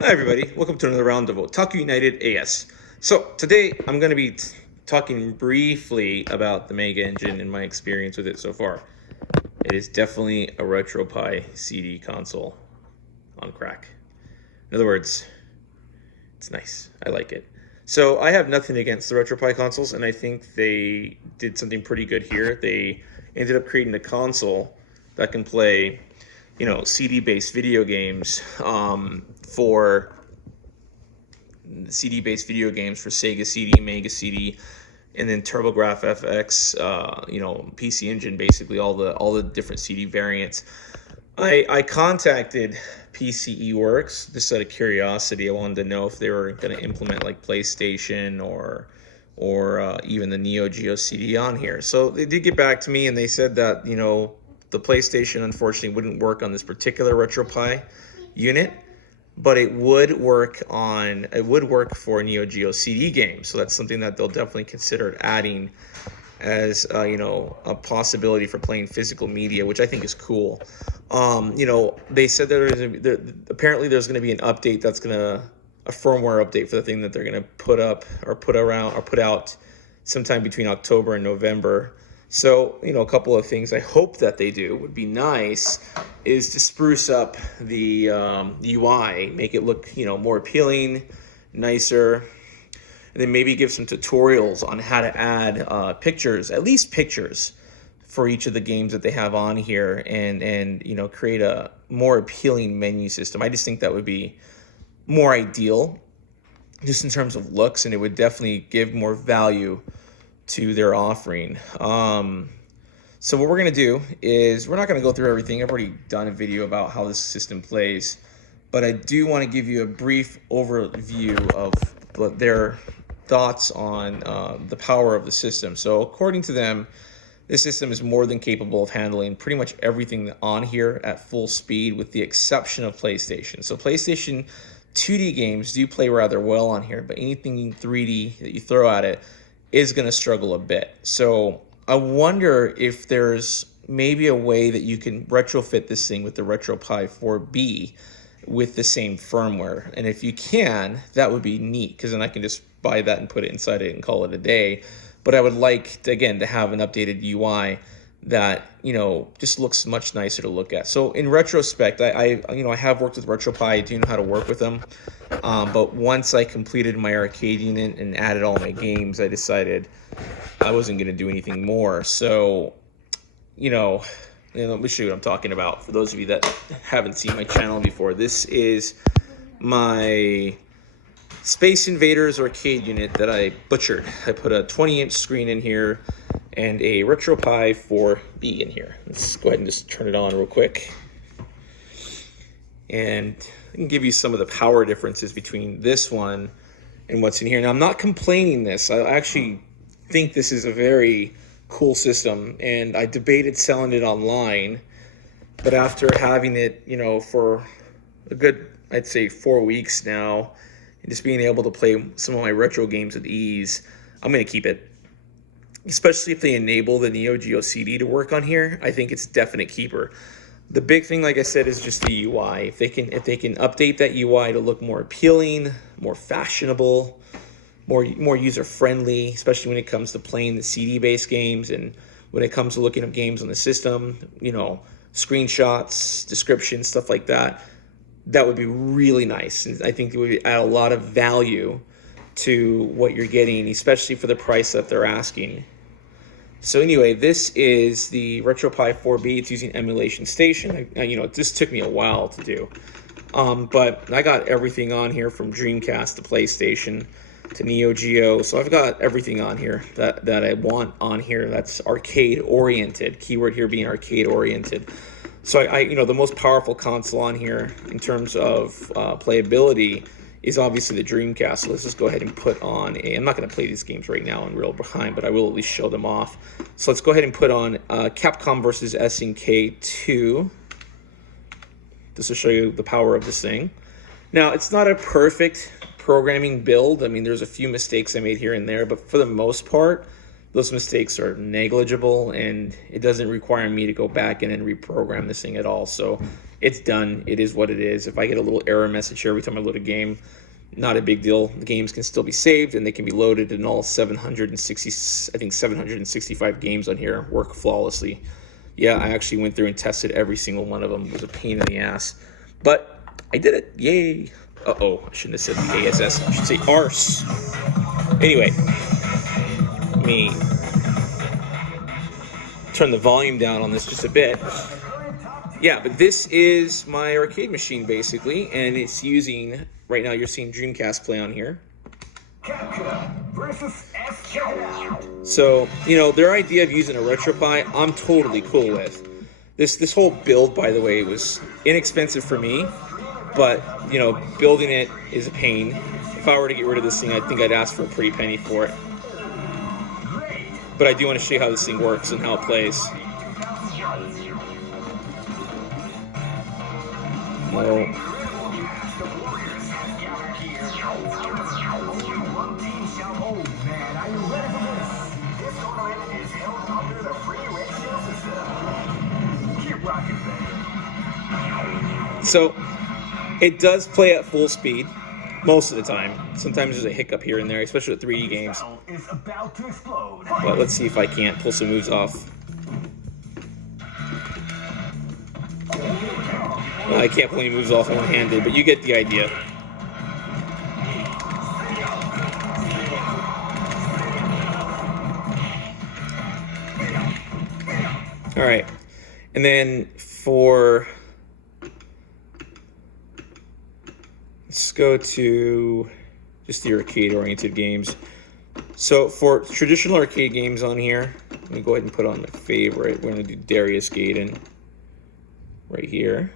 Hi everybody, welcome to another round of Otaku United AS. So today I'm going to be talking briefly about the Mega Engine and my experience with it so far. It is definitely a RetroPie CD console on crack. In other words, it's nice. I like it. So I have nothing against the RetroPie consoles, and I think they did something pretty good here. They ended up creating a console that can play, CD-based video games for CD-based video games for Sega CD, Mega CD, and then TurboGrafx-FX, PC Engine, basically all the different CD variants. I contacted PCE-Works just out of curiosity. I wanted to know if they were going to implement like PlayStation or even the Neo Geo CD on here. So they did get back to me and they said that the PlayStation unfortunately wouldn't work on this particular RetroPie unit, but it would work for Neo Geo CD games. So that's something that they'll definitely consider adding as a possibility for playing physical media, which I think is cool. They said apparently there's going to be an update a firmware update for the thing that they're going to put out sometime between October and November. So, a couple of things I hope that they do would be nice is to spruce up the UI, make it look, more appealing, nicer, and then maybe give some tutorials on how to add pictures, at least pictures, for each of the games that they have on here, and create a more appealing menu system. I just think that would be more ideal, just in terms of looks, and it would definitely give more value to their offering. So what we're going to do is we're not going to go through everything. I've already done a video about how this system plays, but I do want to give you a brief overview of their thoughts on the power of the system. So according to them, this system is more than capable of handling pretty much everything on here at full speed, with the exception of PlayStation. So PlayStation 2D games do play rather well on here, but anything in 3D that you throw at it is going to struggle a bit. So I wonder if there's maybe a way that you can retrofit this thing with the RetroPie 4B with the same firmware. And if you can, that would be neat, because then I can just buy that and put it inside it and call it a day. But I would like to have an updated UI that just looks much nicer to look at. So in retrospect, I have worked with RetroPie. I do know how to work with them. But once I completed my arcade unit and added all my games, I decided I wasn't going to do anything more. So let me show you what I'm talking about. For those of you that haven't seen my channel before, this is my Space Invaders arcade unit that I butchered. I put a 20-inch screen in here and a RetroPie 4B in here. Let's go ahead and just turn it on real quick. And I can give you some of the power differences between this one and what's in here. Now, I'm not complaining this. I actually think this is a very cool system, and I debated selling it online, but after having it, for a good, I'd say 4 weeks now, and just being able to play some of my retro games with ease, I'm going to keep it. Especially if they enable the Neo Geo CD to work on here, I think it's a definite keeper. The big thing, like I said, is just the UI. If they can update that UI to look more appealing, more fashionable, more user-friendly, especially when it comes to playing the CD-based games and when it comes to looking up games on the system, screenshots, descriptions, stuff like that, that would be really nice. And I think it would add a lot of value to what you're getting, especially for the price that they're asking. So anyway, this is the RetroPie 4B. It's using Emulation Station. This took me a while to do. But I got everything on here from Dreamcast to PlayStation to Neo Geo. So I've got everything on here that I want on here that's arcade oriented. Keyword here being arcade oriented. So the most powerful console on here in terms of playability is obviously the Dreamcast. So let's just go ahead and put on I'm not going to play these games right now in real time, but I will at least show them off. So let's go ahead and put on Capcom versus SNK 2. This will show you the power of this thing. Now, it's not a perfect programming build. I mean, there's a few mistakes I made here and there, but for the most part, those mistakes are negligible, and it doesn't require me to go back in and reprogram this thing at all. So it's done. It is what it is. If I get a little error message here every time I load a game, not a big deal. The games can still be saved and they can be loaded, and all 760, I think 765 games on here work flawlessly. Yeah, I actually went through and tested every single one of them. It was a pain in the ass, but I did it. Yay. Uh-oh, I shouldn't have said the ASS. I should say arse. Anyway, let me turn the volume down on this just a bit. Yeah, but this is my arcade machine, basically, and it's using, right now you're seeing Dreamcast play on here. So, you know, their idea of using a RetroPie, I'm totally cool with. This whole build, by the way, was inexpensive for me, but, you know, building it is a pain. If I were to get rid of this thing, I think I'd ask for a pretty penny for it. But I do want to show you how this thing works and how it plays. Well, so it does play at full speed most of the time. Sometimes there's a hiccup here and there, especially with 3D games. But let's see if I can't pull some moves off. Well, I can't pull any moves off one-handed, but you get the idea. All right, and then let's go to just the arcade-oriented games. So for traditional arcade games on here, let me go ahead and put on my favorite. We're going to do Darius Gaiden right here.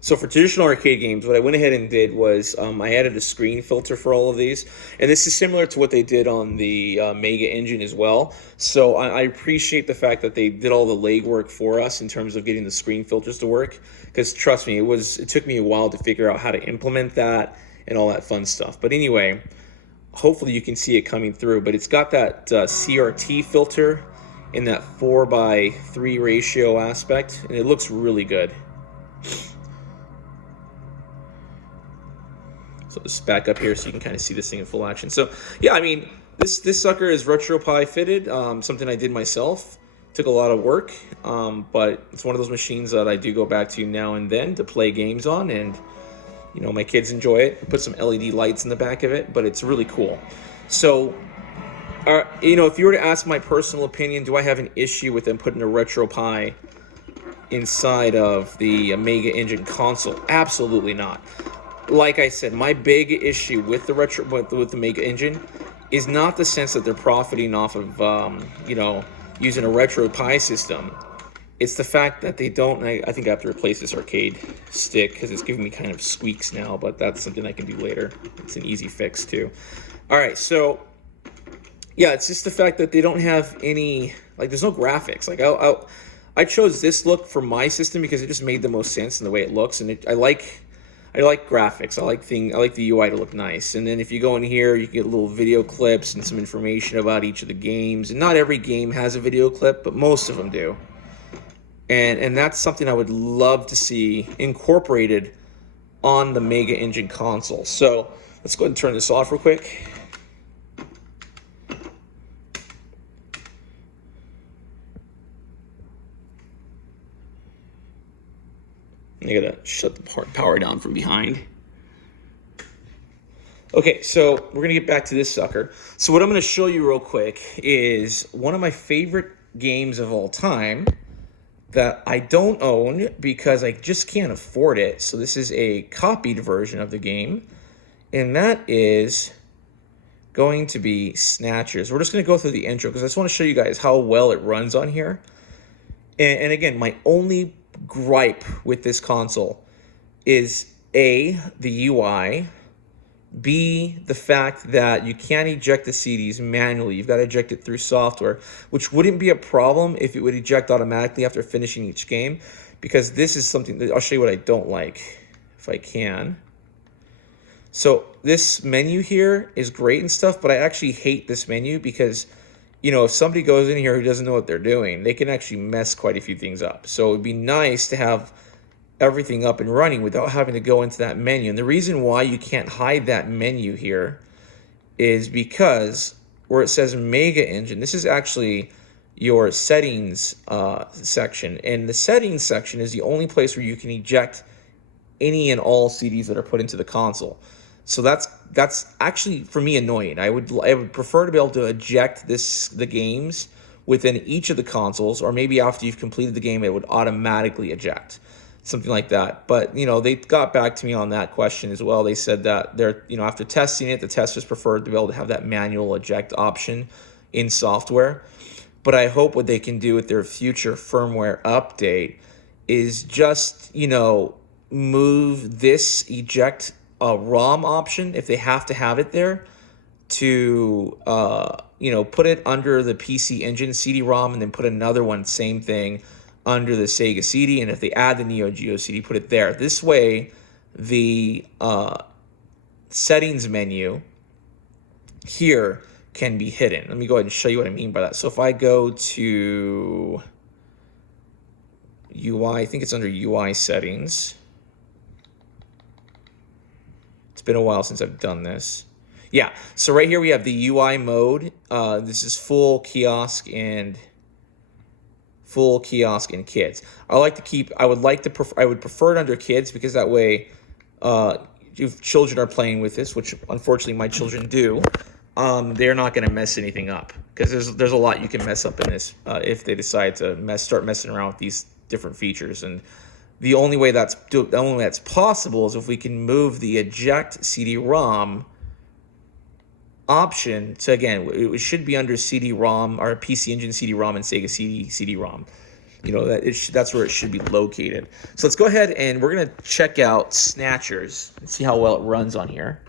So for traditional arcade games, what I went ahead and did was I added a screen filter for all of these. And this is similar to what they did on the Mega Engine as well. So I appreciate the fact that they did all the legwork for us in terms of getting the screen filters to work. Because trust me, it took me a while to figure out how to implement that and all that fun stuff. But anyway, hopefully you can see it coming through. But it's got that CRT filter in that 4:3 ratio aspect. And it looks really good. So just back up here so you can kind of see this thing in full action. So yeah, I mean, this sucker is RetroPie fitted, something I did myself. Took a lot of work, but it's one of those machines that I do go back to now and then to play games on, and you know, my kids enjoy it. Put some LED lights in the back of it, but it's really cool. So, you know, if you were to ask my personal opinion, do I have an issue with them putting a RetroPie inside of the Mega Engine console? Absolutely not. Like I said, my big issue with the with the Mega Engine is not the sense that they're profiting off of you know, using a RetroPie system. It's the fact that they don't. I think I have to replace this arcade stick because it's giving me kind of squeaks now, but that's something I can do later. It's an easy fix too. All right, so yeah, it's just the fact that they don't have any, like, there's no graphics. Like I chose this look for my system because it just made the most sense in the way it looks, and I like graphics. I like the UI to look nice. And then if you go in here, you can get little video clips and some information about each of the games. And not every game has a video clip, but most of them do. And that's something I would love to see incorporated on the Mega Engine console. So let's go ahead and turn this off real quick. I gotta shut the power down from behind. Okay, so we're gonna get back to this sucker. So what I'm gonna show you real quick is one of my favorite games of all time that I don't own because I just can't afford it. So this is a copied version of the game, and that is going to be Snatchers. We're just gonna go through the intro because I just wanna show you guys how well it runs on here. And again, my only gripe with this console is A, the UI, B, the fact that you can't eject the CDs manually. You've got to eject it through software, which wouldn't be a problem if it would eject automatically after finishing each game, because this is something that I'll show you what I don't like if I can. So this menu here is great and stuff, but I actually hate this menu because, you know, if somebody goes in here who doesn't know what they're doing, they can actually mess quite a few things up. So it'd be nice to have everything up and running without having to go into that menu. And the reason why you can't hide that menu here is because where it says Mega Engine, this is actually your settings section. And the settings section is the only place where you can eject any and all CDs that are put into the console. So that's actually, for me, annoying. I would prefer to be able to eject the games within each of the consoles, or maybe after you've completed the game, it would automatically eject, something like that. But, they got back to me on that question as well. They said that after testing it, the testers preferred to be able to have that manual eject option in software. But I hope what they can do with their future firmware update is just, move this eject ROM option, if they have to have it there, to put it under the PC Engine CD-ROM, and then put another one, same thing, under the Sega CD. And if they add the Neo Geo CD, put it there. This way, the settings menu here can be hidden. Let me go ahead and show you what I mean by that. So if I go to UI, I think it's under UI settings. It's been a while since I've done this. Yeah, so right here we have the UI mode. This is full kiosk and kids. I would prefer it under kids, because that way, if children are playing with this, which unfortunately my children do, they're not going to mess anything up, because there's a lot you can mess up in this if they decide to start messing around with these different features. And the only way that's possible is if we can move the eject CD-ROM option to, again, it should be under CD-ROM or PC Engine CD-ROM and Sega CD-ROM. That's where it should be located. So let's go ahead and we're going to check out Snatchers and see how well it runs on here.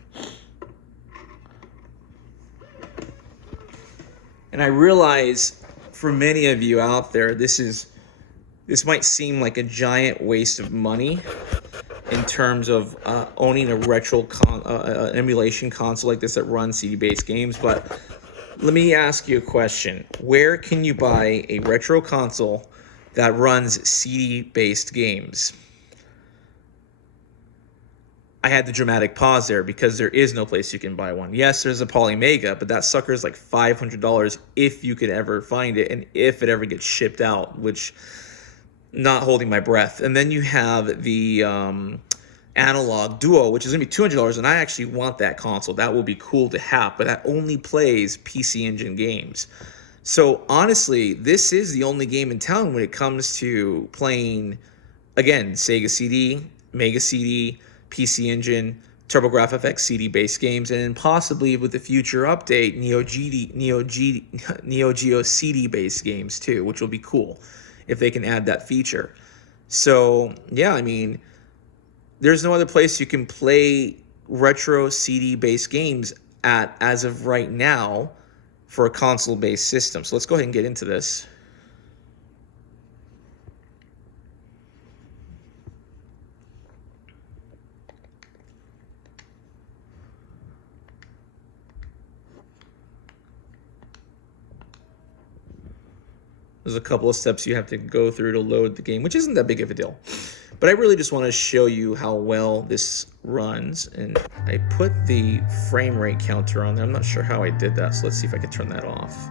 And I realize for many of you out there, this might seem like a giant waste of money in terms of owning a retro emulation console like this that runs CD-based games. But let me ask you a question. Where can you buy a retro console that runs CD-based games? I had the dramatic pause there because there is no place you can buy one. Yes, there's a Polymega, but that sucker is like $500 if you could ever find it, and if it ever gets shipped out, which, not holding my breath. And then you have the Analog Duo, which is going to be $200, and I actually want that console. That will be cool to have, but that only plays PC Engine games. So honestly, this is the only game in town when it comes to playing, again, Sega CD, Mega CD, PC Engine, TurboGrafx CD-based games, and then possibly with the future update, Neo Geo CD-based games too, which will be cool if they can add that feature. So yeah, I mean, there's no other place you can play retro CD-based games at as of right now for a console-based system. So let's go ahead and get into this. There's a couple of steps you have to go through to load the game, which isn't that big of a deal. But I really just want to show you how well this runs. And I put the frame rate counter on there. I'm not sure how I did that, so let's see if I can turn that off.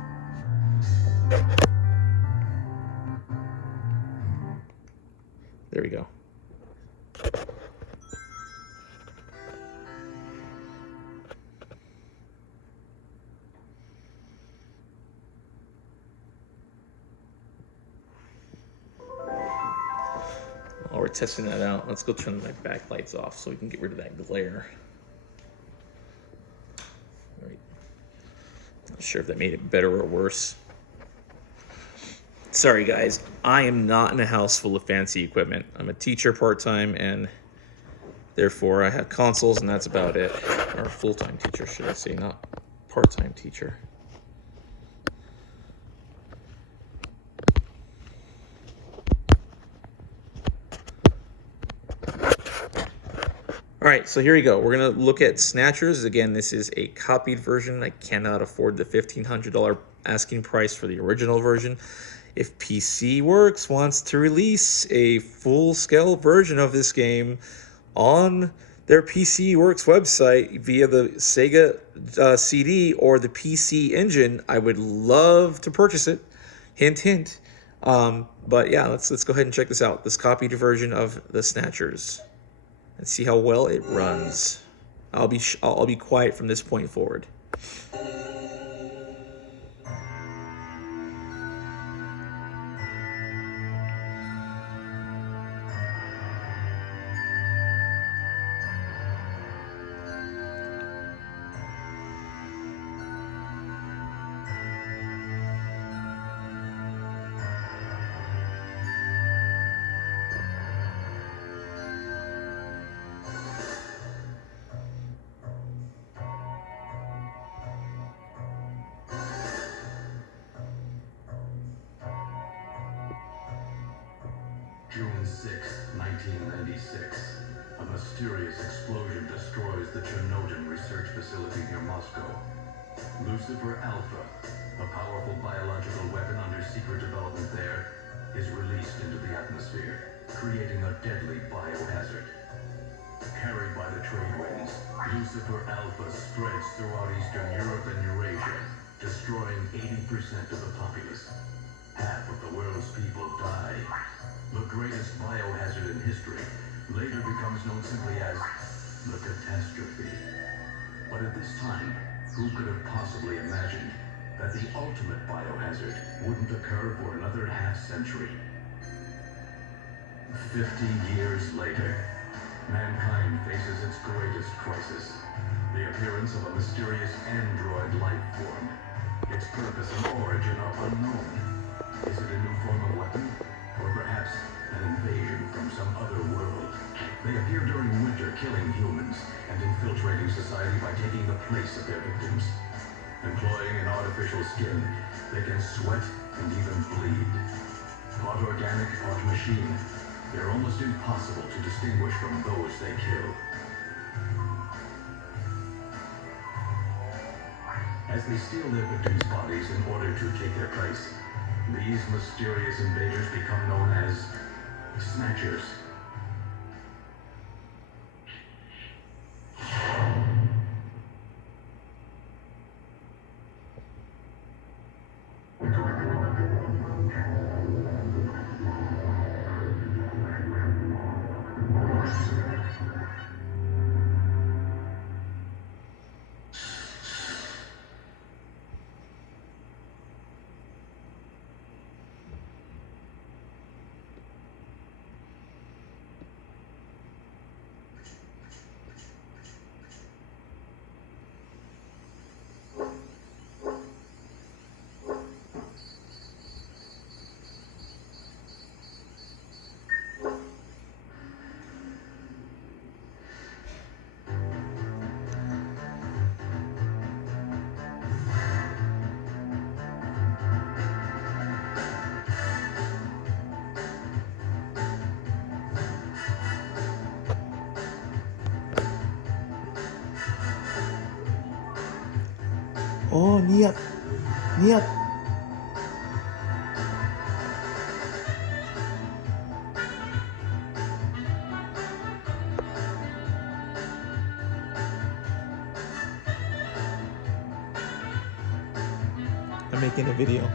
There we go. While we're testing that out, let's go turn my backlights off so we can get rid of that glare. All right. Not sure if that made it better or worse. Sorry guys, I am not in a house full of fancy equipment. I'm a teacher part-time, and therefore I have consoles, and that's about it. Or full-time teacher, should I say, not part-time teacher. All right, so here we go. We're gonna look at Snatchers. Again, this is a copied version. I cannot afford the $1,500 asking price for the original version. if PC-Works wants to release a full-scale version of this game on their PC-Works website via the Sega CD or the PC Engine, I would love to purchase it. Hint, hint. But yeah, let's go ahead and check this out. This copied version of the Snatchers, and see how well it runs. I'll be quiet from this point forward. June 6, 1996. A mysterious explosion destroys the Chernobyl research facility near Moscow. Lucifer Alpha, a powerful biological weapon under secret development there, is released into the atmosphere, creating a deadly biohazard. Carried by the trade winds, Lucifer Alpha spreads throughout Eastern Europe and Eurasia, destroying 80% of the populace. Half of the world's people die. The greatest biohazard in history later becomes known simply as the catastrophe. But at this time, who could have possibly imagined that the ultimate biohazard wouldn't occur for another half-century? 50 years later, mankind faces its greatest crisis, the appearance of a mysterious android life form. Its purpose and origin are unknown. Is it a new form of weapon? Or perhaps an invasion from some other world? They appear during winter, killing humans and infiltrating society by taking the place of their victims. Employing an artificial skin, they can sweat and even bleed. Part organic, part machine, they're almost impossible to distinguish from those they kill. As they steal their victims' bodies in order to take their place, these mysterious invaders become known as Snatchers. Oh, niat, niat. I'm making a video.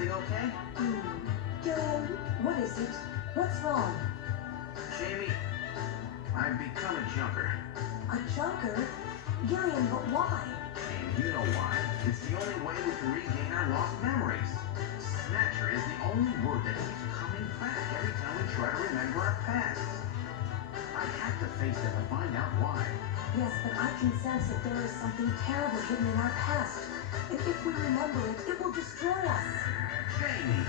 Everything okay? Gillian, what is it? What's wrong? Jamie, I've become a junker. A junker? Gillian, but why? Jamie, you know why. It's the only way we can regain our lost memories. Snatcher is the only word that keeps coming back every time we try to remember our past. I have to face it to find out why. Yes, but I can sense that there is something terrible hidden in our past. And if we remember it, it will destroy us. Jamie!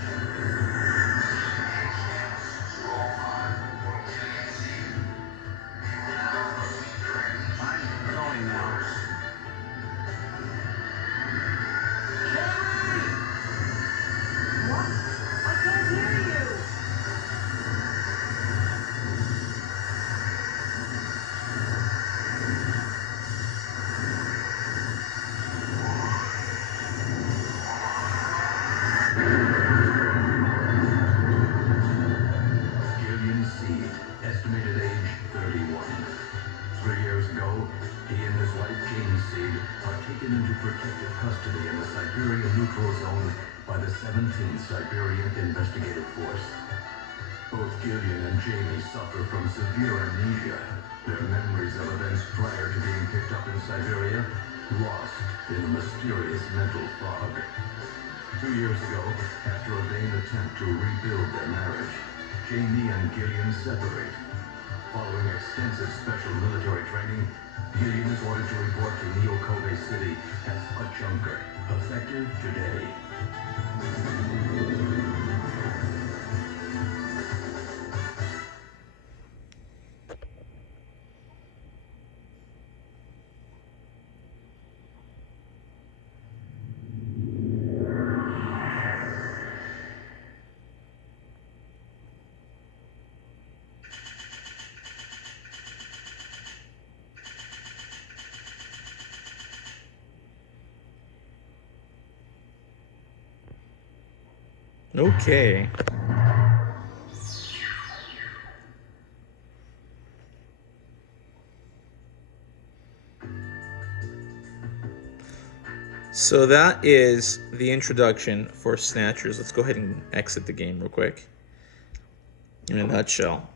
I'm going now. Jamie! What? I can't hear you. Gillian Seed, estimated age 31. 3 years ago, he and his wife Jane Seed are taken into protective custody in the Siberian Neutral Zone by the 17th Siberian Investigative Force. Both Gillian and Jamie suffer from severe amnesia. Their memories of events prior to being picked up in Siberia lost in a mysterious mental fog. 2 years ago, after a vain attempt to rebuild their marriage, Jamie and Gillian separate. Following extensive special military training, Gillian is ordered to report to Neo-Kobe City as a junker, effective today. Okay. So that is the introduction for Snatchers. Let's go ahead and exit the game real quick. In a nutshell.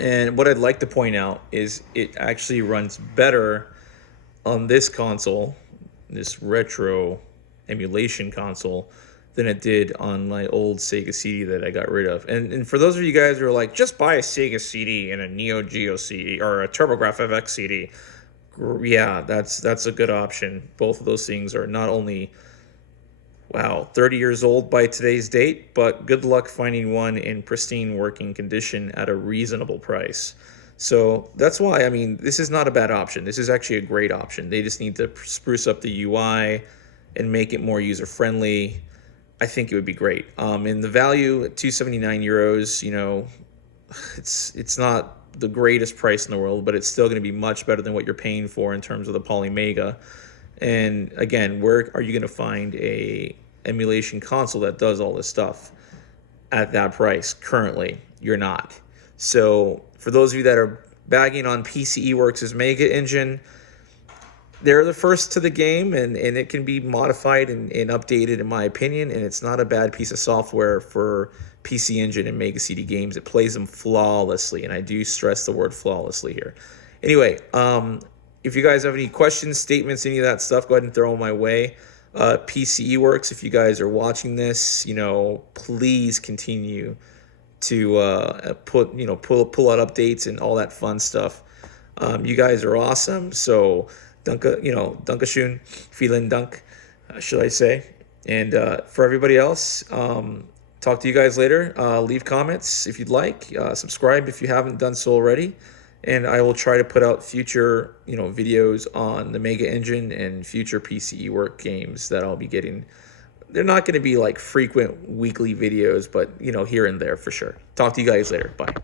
And what I'd like to point out is it actually runs better on this console, this retro emulation console, than it did on my old Sega CD that I got rid of. And for those of you guys who are like, just buy a Sega CD and a Neo Geo CD or a TurboGrafx FX CD, yeah, that's a good option. Both of those things are not only, wow, 30 years old by today's date, but good luck finding one in pristine working condition at a reasonable price. So that's why, I mean, this is not a bad option. This is actually a great option. They just need to spruce up the UI and make it more user-friendly. I think it would be great. And the value at 279 euros, you know, it's not the greatest price in the world, but it's still going to be much better than what you're paying for in terms of the Polymega. And again, where are you going to find a emulation console that does all this stuff at that price? Currently, you're not. So for those of you that are bagging on PCE-Works' Mega Engine, they're the first to the game, and it can be modified and updated, in my opinion, and it's not a bad piece of software for PC Engine and Mega CD games. It plays them flawlessly, and I do stress the word flawlessly here. Anyway, if you guys have any questions, statements, any of that stuff, go ahead and throw them my way. PCE-Works, if you guys are watching this, you know, please continue to pull out updates and all that fun stuff. You guys are awesome, so Dankeschön, vielen Dank, should I say. And for everybody else, talk to you guys later. Leave comments if you'd like. Subscribe if you haven't done so already. And I will try to put out future, videos on the Mega Engine and future PCE-Works games that I'll be getting. They're not going to be like frequent weekly videos, but, here and there for sure. Talk to you guys later. Bye.